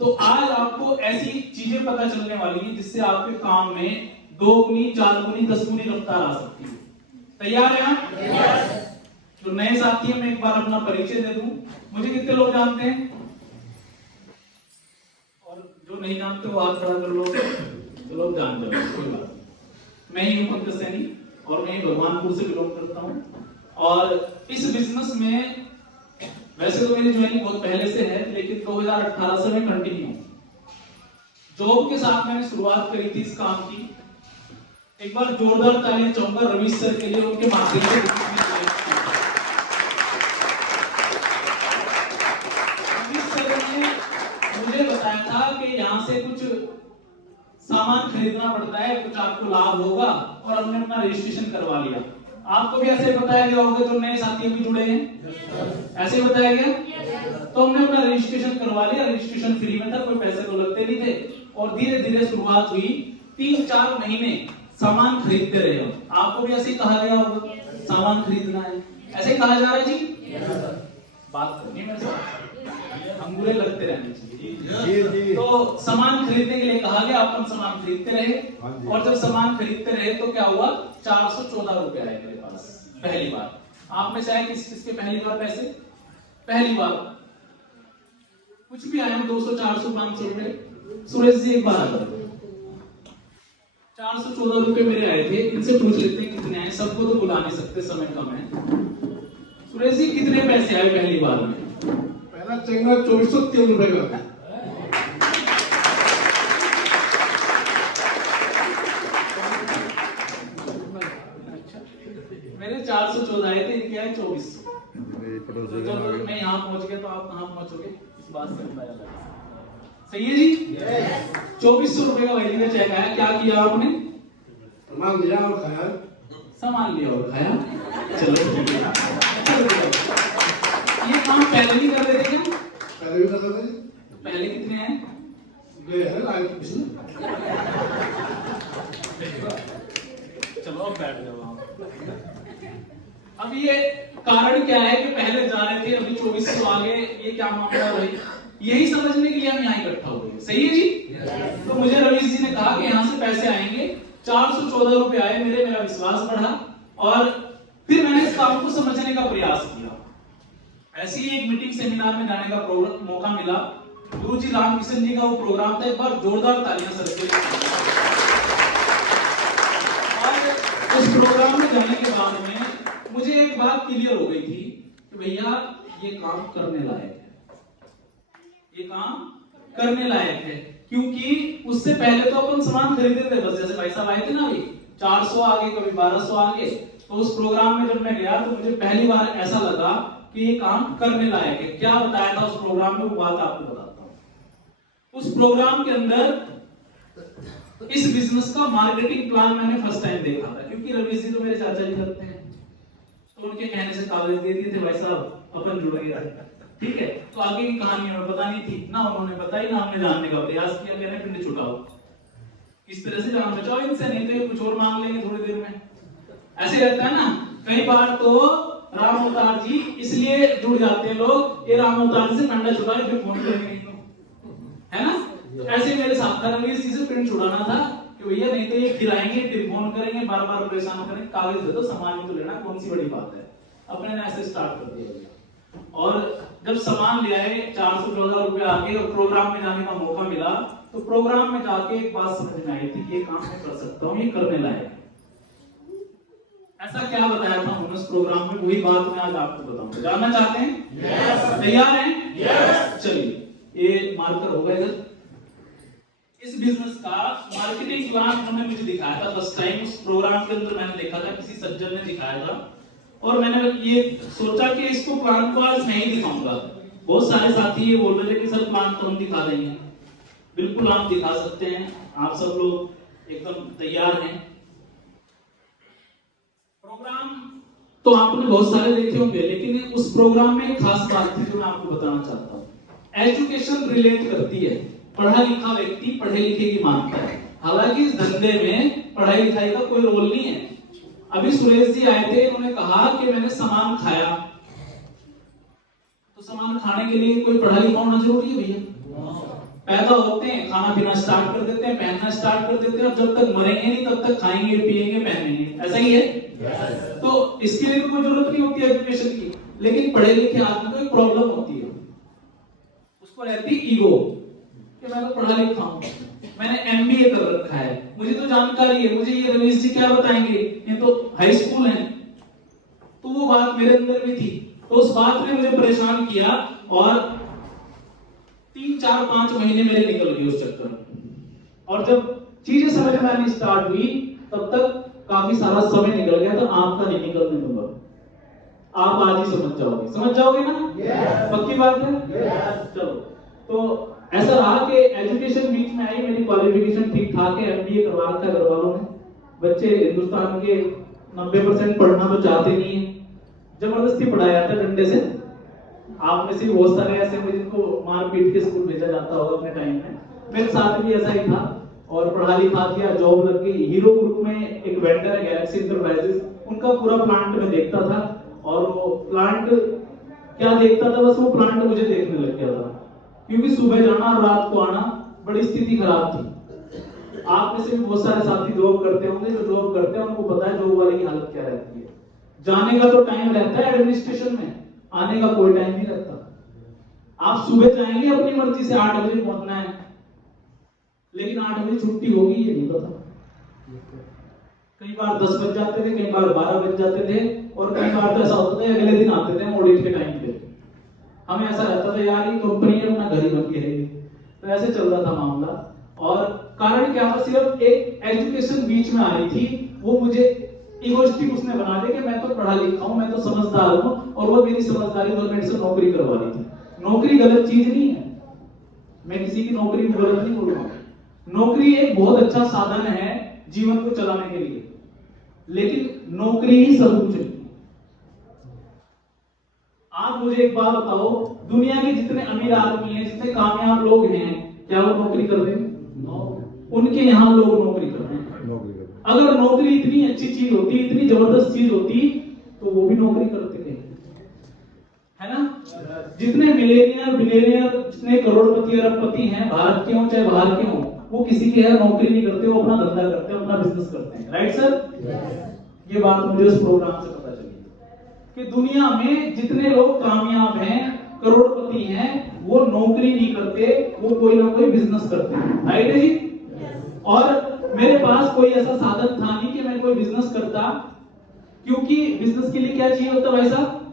तो आज आपको ऐसी चीजें पता चलने वाली है जिससे आपके काम में 2 गुनी 4 गुनी 10 गुनी रफ्तार आ सकती है। तैयार है आप? जो नए साथी हैं मैं एक बार अपना परिचय दे दूं। मुझे कितने लोग जानते हैं और जो नहीं जानते वो हाथ खड़ा कर लो, तो लोग जान जाओ, कोई बात नहीं। मैं ही हूं पंकज सैनी और मैं भगवानपुर से बिलोंग करता हूं और इस बिजनेस में वैसे तो मेरी ज्वाइनिंग बहुत पहले से है, लेकिन 2018 से मैं कंटिन्यू हूं। जॉब के साथ मैंने शुरुआत करी थी इस काम की। एक बार जोरदार तालियां चाहूंगा रवीश सर के लिए, उनके माध्यम से रवीश सर ने मुझे बताया था कि यहाँ से कुछ सामान खरीदना पड़ता है, कुछ आपको लाभ होगा, और हमने अपना रजिस्ट्रेशन करवा लिया। आपको भी ऐसे बताया गया होगा जो नए साथी भी जुड़े हैं, ऐसे बताया गया। तो हमने अपना रजिस्ट्रेशन करवा लिया। रजिस्ट्रेशन फ्री में था, कोई पैसे तो लगते नहीं थे, और धीरे धीरे शुरुआत हुई। 3-4 महीने सामान खरीदते रहे हो। आपको भी ऐसे ही कहा गया होगा सामान खरीदना है, ऐसे ही कहा जा रहा है जी। बात करनी है मेरे साथ, हम बुरे लगते रहने चाहिए। तो सामान खरीदने के लिए कहा गया, अपन सामान खरीदते रहे, और जब सामान खरीदते रहे तो क्या हुआ, 414 रुपए आए मेरे पास पहली बार। आप में चाहे किसके पहली बार पैसे, पहली बार कुछ भी आए 200 400 500 रुपए। सुरेश जी एक बार आ जाओ। 414 रुपए मेरे आए थे। इनसे पूछ लेते हैं कितने आए, सबको तो बुला नहीं सकते, समय कम है। सुरेश जी कितने पैसे आए पहली बार में? पहला चंगा 2403 रुपए का। मेरे 414 आए थे, इनके आए 2400। तो मैं यहाँ पहुंच गया तो आप कहाँ पहुंचोगे, इस बात से अंदाजा लगा। सही है जी। 2400 रुपए का वैल्यू का चेक आया। क्या किया आपने? सामान लिया और खाया। सामान लिया और खाया। चलो ये काम पहले भी कर रहे थे क्या? पहले भी कर रहे थे। पहले कितने हैं? ये है लाइट किसी। चलो अब बैठ जाओ आप। अब ये कारण क्या है कि पहले जा रहे थे, अभी 2400 आ गए, ये क्या मामला भाई? यही समझने के लिए हम यहाँ इकट्ठा हो गए। सही है जी। तो मुझे रवीश जी ने कहा कि यहाँ से पैसे आएंगे। 414 रुपए आए मेरे, मेरा विश्वास बढ़ा और फिर मैंने इस काम को समझने का प्रयास किया। ऐसे ही एक मीटिंग सेमिनार में जाने का मौका मिला। गुरु जी रामकिशन जी का वो प्रोग्राम था। एक बार जोरदार तालियां सर के लिए। और उस प्रोग्राम में जाने के बाद में मुझे एक बात क्लियर हो गई थी कि भैया ये काम करने लायक है, ये काम करने लायक है। क्योंकि उससे पहले तो अपन सामान खरीदे थे, बस जैसे भाई साहब आए थे ना, अभी 400 आ गए, कभी 1200 आ गए। तो उस प्रोग्राम में जब मैं गया तो मुझे पहली बार ऐसा लगा कि ये काम करने लायक है। क्या बताया था उस प्रोग्राम में, वो बात आपको बताता हूं। उस प्रोग्राम के अंदर इस बिजनेस का मार्केटिंग प्लान मैंने फर्स्ट टाइम देखा था, क्योंकि रवीश जी तो मेरे चाचा जी करते हैं, तो उनके कहने से कागज दे दिए थे, भाई साहब अपन जुड़ गए। ठीक है, तो आगे की कहानी हमें पता नहीं थी ना, उन्होंने बताई ना हमने जानने का प्रयास किया। कहने पिंड छुटाओ, इस तरह से जान बचाओ इनसे, नहीं तो ये कुछ और मांग लेंगे थोड़ी देर में। ऐसे रहता है ना, कई बार तो राम अवतार जी इसलिए जुड़ जाते हैं लोग, ये राम अवतार से डंडा छुड़ाए फिर फोन करेंगे, है ना। तो ऐसे मेरे साथ था, रवीश जी से पिंड छुड़ाना था कि भैया नहीं तो ये गिराएंगे फिर फोन करेंगे, बार बार परेशान करेंगे, कागज दे दो, सामान तो लेना, कौन सी बड़ी बात है। अपने ने ऐसे स्टार्ट कर दिया। और जब सामान ले आए 414 रुपए आके और प्रोग्राम में जाने का मौका मिला, तो प्रोग्राम में जाके एक बात समझ में आई थी कि ये काम मैं कर सकता हूँ, ये करने लायक। ऐसा क्या बताया था उन्होंने उस प्रोग्राम में, वही बात मैं आज आपको बताऊंगा। जानना चाहते हैं? yes. तैयार हैं? yes. चलिए ये मार्कर होगा इधर। इस बिजनेस का मार्केटिंग प्लान उन्होंने मुझे दिखाया था फर्स्ट टाइम। उस प्रोग्राम के अंदर मैंने देखा था, किसी सज्जन ने दिखाया था, और मैंने ये सोचा कि इसको प्लान को आज मैं ही दिखाऊंगा। बहुत सारे साथी ये बोल रहे थे कि सर प्लान तो हम दिखा देंगे। बिल्कुल आप दिखा सकते हैं, आप सब लोग एकदम तैयार हैं। प्रोग्राम तो आपने बहुत सारे देखे होंगे, लेकिन उस प्रोग्राम में एक खास बात थी जो मैं आपको बताना चाहता हूँ। एजुकेशन रिलेट करती है। पढ़ा लिखा व्यक्ति पढ़े लिखे की मानता है। हालांकि इस धंधे में पढ़ाई लिखाई का कोई रोल नहीं है। अभी सुरेश जी आए थे, उन्होंने कहा कि मैंने सामान खाया, तो सामान खाने के लिए कोई पढ़ा लिखा होना जरूरी है भैया? पैदा होते हैं, खाना पीना स्टार्ट कर देते हैं, पहनना स्टार्ट कर देते हैं, और जब तक मरेंगे नहीं तब तक खाएंगे, पिएंगे, पहनेंगे, ऐसा ही है। तो इसके लिए तो कोई जरूरत नहीं होती एजुकेशन की। लेकिन पढ़े लिखे आदमी को एक प्रॉब्लम होती है, उसको रहती है ईगो कि मैं तो पढ़ा लिखा हूं, मैंने एमबीए कर रखा है, मुझे तो जानकारी है, मुझे ये रमेश जी क्या बताएंगे, ये तो हाई स्कूल है। तो वो बात मेरे अंदर भी थी, तो उस बात ने मुझे परेशान किया, और 3 4 5 महीने मेरे निकल गए उस चक्कर में। और जब चीजें समझ में आनी स्टार्ट हुई तब तक काफी सारा समय निकल गया, तो आपका नहीं निकलने दूंगा, आप आज ही समझ जाओगे ना? पक्की बात है? चलो, तो ऐसा रहा कि एजुकेशन बीच में आई, मेरी क्वालिफिकेशन ठीक ठाक है, एमबीए करवा रखा है घर वालों ने। बच्चे हिंदुस्तान के 90% पढ़ना तो चाहते नहीं है, जबरदस्ती पढ़ाया जाता है डंडे से। आप में से बहुत सारे ऐसे हैं जिनको मार पीट के स्कूल भेजा जाता होगा अपने टाइम में, मेरे साथ भी ऐसा ही था। और पढ़ा लिखा किया, जॉब लग गई। हीरो ग्रुप में एक वेंडर है गैलेक्सी इंटरप्राइजेस, उनका पूरा प्लांट में देखता था, और वो प्लांट क्या देखता था, बस वो प्लांट मुझे देखने लग गया था, क्योंकि सुबह जाना और रात को आना, बड़ी स्थिति खराब थी। आप में से भी बहुत सारे साथी जॉब करते होंगे, जो जॉब करते हैं उनको पता है जॉब वाले की हालत क्या रहती है। जाने का तो टाइम रहता है एडमिनिस्ट्रेशन में, आने का कोई टाइम नहीं रहता। आप सुबह जाएंगे अपनी मर्जी से, 8 बजे पहुंचना है, लेकिन 8 बजे छुट्टी होगी ये नहीं पता। कई बार 10 बज जाते थे, कई बार 12 बज जाते थे, और कई बार तो ऐसा होता था अगले दिन आते थे ऑडिट के टाइम पे। हमें ऐसा रहता था यार ये कंपनी है, अपना घर ही बन के रहेगी। तो ऐसे चल रहा था मामला। और कारण क्या था, सिर्फ एक एजुकेशन बीच में आ रही थी, वो मुझे इगोइस्टिक उसने बना दिया कि मैं तो पढ़ा लिखा हूं, मैं तो समझदार हूं, और वो मेरी समझदारी गवर्नमेंट से नौकरी करवा रही थी। नौकरी गलत चीज नहीं है, मैं किसी की नौकरी को गलत नहीं बोल रहा हूं। नौकरी एक बहुत अच्छा साधन है जीवन को चलाने के लिए, लेकिन नौकरी ही सब कुछ नहीं। आप मुझे एक बात बताओ, दुनिया के जितने अमीर आदमी हैं, जितने कामयाब लोग हैं, क्या वो नौकरी कर रहे हैं? उनके यहाँ लोग नौकरी कर रहे हैं। अगर नौकरी इतनी अच्छी चीज होती, इतनी जबरदस्त चीज होती, तो वो भी नौकरी करते थे, है ना? जितने मिलेनियर बिलियनियर, जितने करोड़पति अरबपति हैं, भारत के हों चाहे बाहर के हों, वो किसी के यहाँ नौकरी नहीं करते, वो अपना धंधा करते हैं, अपना बिजनेस करते हैं। Right sir? ये बात मुझे उस प्रोग्राम से पता चली कि दुनिया में जितने लोग कामयाब हैं, करोड़पति हैं, वो नौकरी नहीं करते, वो कोई ना कोई बिजनेस करते हैं। राइट है जी? और मेरे पास कोई ऐसा साधन था नहीं कि मैं कोई बिजनेस करता, क्योंकि बिजनेस के लिए क्या चाहिए होता भाई साहब?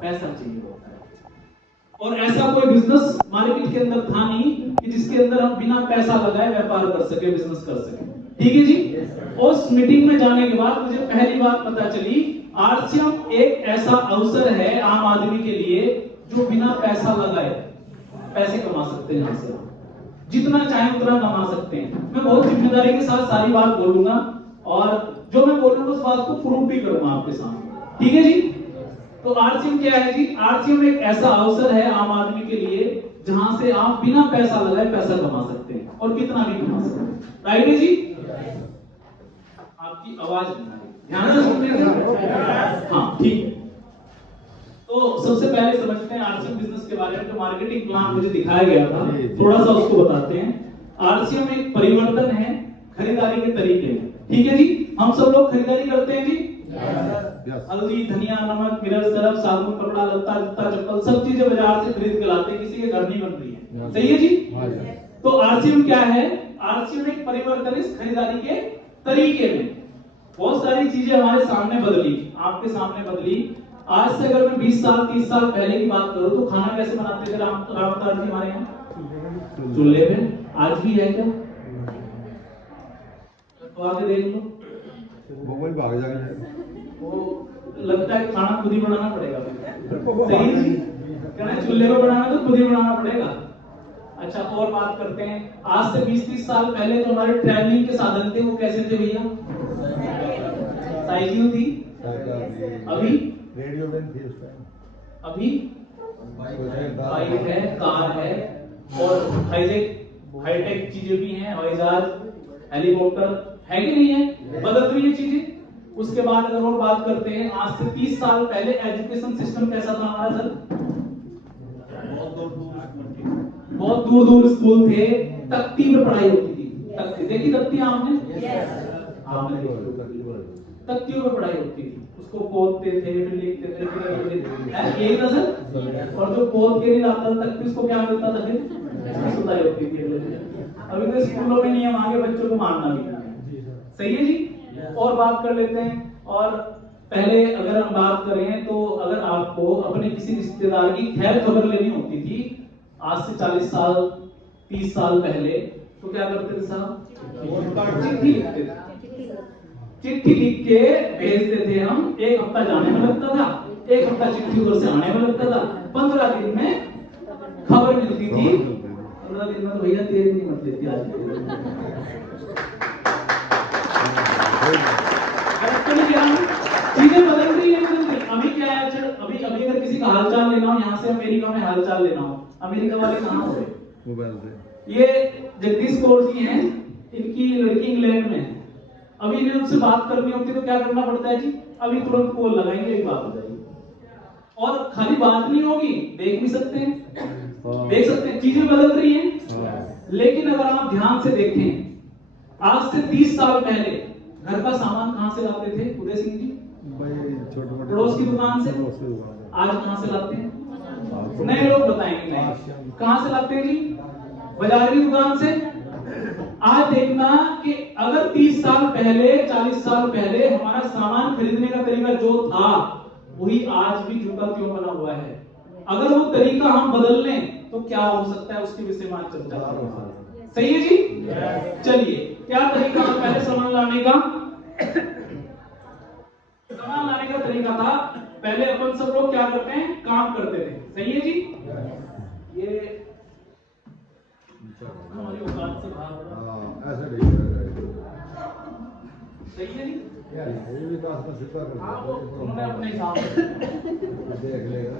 पैसा चाहिए होता है। और ऐसा कोई बिजनेस मार्केट के अंदर था नहीं कि जिसके अंदर हम बिना पैसा लगाए व्यापार कर सके, बिजनेस कर सके। ठीक है जी? उस मीटिंग में जाने के बाद मुझे पहली बात पता चली, आरसीएम एक ऐसा अवसर है आम आदमी के लिए जो बिना पैसा लगाए पैसे कमा सकते हैं। यहाँ से जितना चाहे उतना कमा सकते हैं। मैं बहुत जिम्मेदारी के साथ सारी बात बोलूंगा, और जो मैं बोलूंगा उस बात को प्रूव भी करूंगा आपके सामने। ठीक है जी? तो आरसीएम क्या है जी? आरसीएम एक ऐसा अवसर है आम आदमी के लिए जहां से आप बिना पैसा लगाए पैसा कमा सकते हैं, और कितना भी कमा सकते हैं। राइट है जी? आपकी आवाज ध्यान से सुनिए। हाँ ठीक है। तो सबसे पहले समझते हैं आरसीएम बिजनेस के बारे में। जो मार्केटिंग प्लान मुझे दिखाया गया था, थोड़ा सा उसको बताते हैं। आरसीएम एक परिवर्तन है खरीदारी के तरीके में। ठीक है जी? हम सब लोग खरीदारी करते हैं जी। हल्दी, धनिया, नमक, मिर्च, सरफ, साबुन, कपड़ा, लत्ता, जूता, चप्पल, सब चीजें बाजार से खरीद के लाते हैं, किसी के घर नहीं बन रही है। सही है जी? तो आरसीएम क्या है? आरसीएम एक परिवर्तन इस खरीदारी के तरीके में। बहुत सारी चीजें हमारे सामने बदली, आपके सामने बदली। आज से अगर मैं 20 साल 30 साल पहले की बात करूं, तो खाना कैसे बनाते थे रामदास जी हमारे यहाँ? चूल्हे पे। आज भी है क्या? तो आगे देख लो, मोबाइल भाग जाएगा। वो लगता है खाना खुद ही बनाना पड़ेगा। सही जी? कहना चूल्हे पे बनाना तो खुद ही बनाना पड़ेगा। अच्छा, और बात करते हैं, आज से 20-30 साल पहले जो हमारे ट्रैवलिंग के साधन थे वो कैसे थे भैया? साइकिल थी। अभी रेडियो नहीं थी उस टाइम। अभी बाइक है, कार है, और हाईटेक चीजें भी हैं, हवाई जहाज, हेलीकॉप्टर है कि नहीं है? बदल रही है चीजें। उसके बाद अगर और बात करते हैं, आज से 30 साल पहले एजुकेशन सिस्टम कैसा था हमारा सर? बहुत दूर दूर स्कूल थे, तख्ती पे पढ़ाई होती थी। तख्ती देखी, तख्ती आपने? आपने देखी? तख्तियों पे पढ़ाई होती थी, उसको पोतते थे, फिर लिखते थे, फिर यही था सर। और जो पोत के नहीं लाता था तख्ती, उसको क्या मिलता था? फिर सुताई होती थी। अभी तो स्कूलों में नियम आगे बच्चों को मारना भी नहीं है। सही है जी। और बात कर लेते हैं। और पहले अगर हम बात करें तो अगर आपको अपने किसी रिश्तेदार की खैर खबर लेनी होती थी आज से 40 साल 30 साल पहले, तो क्या करते थे साहब? चिट्ठी लिखते थे। चिट्ठी लिख के भेजते थे हम। एक हफ्ता जाने में लगता था, एक हफ्ता चिट्ठी उधर से आने में लगता था। 15 दिन में खबर मिलती थी। 15 दिन में तो भैया 3 दिन मत लेती आज। चीजें बदल रही है। अभी क्या है, अभी अगर किसी का हालचाल लेना हो, यहाँ से अमेरिका में हालचाल लेना हो, अमेरिका वाले कहाँ हो गए? मोबाइल से। ये जगदीश कौर जी हैं, इनकी लड़की इंग्लैंड में है। अभी इन्हें उनसे बात करनी होती है तो क्या करना पड़ता है जी? अभी तुरंत कॉल लगाएंगे, एक बात हो जाएगी। और खाली बात नहीं होगी, देख भी सकते हैं, देख सकते हैं। चीजें बदल रही हैं। लेकिन अगर आप ध्यान से देखें, आज से 30 साल पहले घर का सामान कहां से लाते थे उदय सिंह जी? पड़ोस की दुकान से। आज कहां से लाते हैं? नए लोग बताएंगे नहीं। कहां से लाते हैं जी? बाजार की दुकान से। आज देखना कि अगर 30 साल पहले 40 साल पहले हमारा सामान खरीदने का तरीका जो था वही आज भी जूता क्यों बना हुआ है। अगर वो तरीका हम बदल लें तो क्या हो सकता है, उसके विषय में चर्चा करेंगे। सही है जी। चलिए, क्या तरीका पहले सामान लाने का? सामान लाने का तरीका था, पहले अपन सब लोग क्या करते हैं? काम करते थे। सही है जी। ये हमारी औकात से बाहर हो रहा है। ऐसा नहीं है। सही है जी। ये भी कास्ट में सिद्धा कर उन्होंने अपने हिसाब से देख लेगा।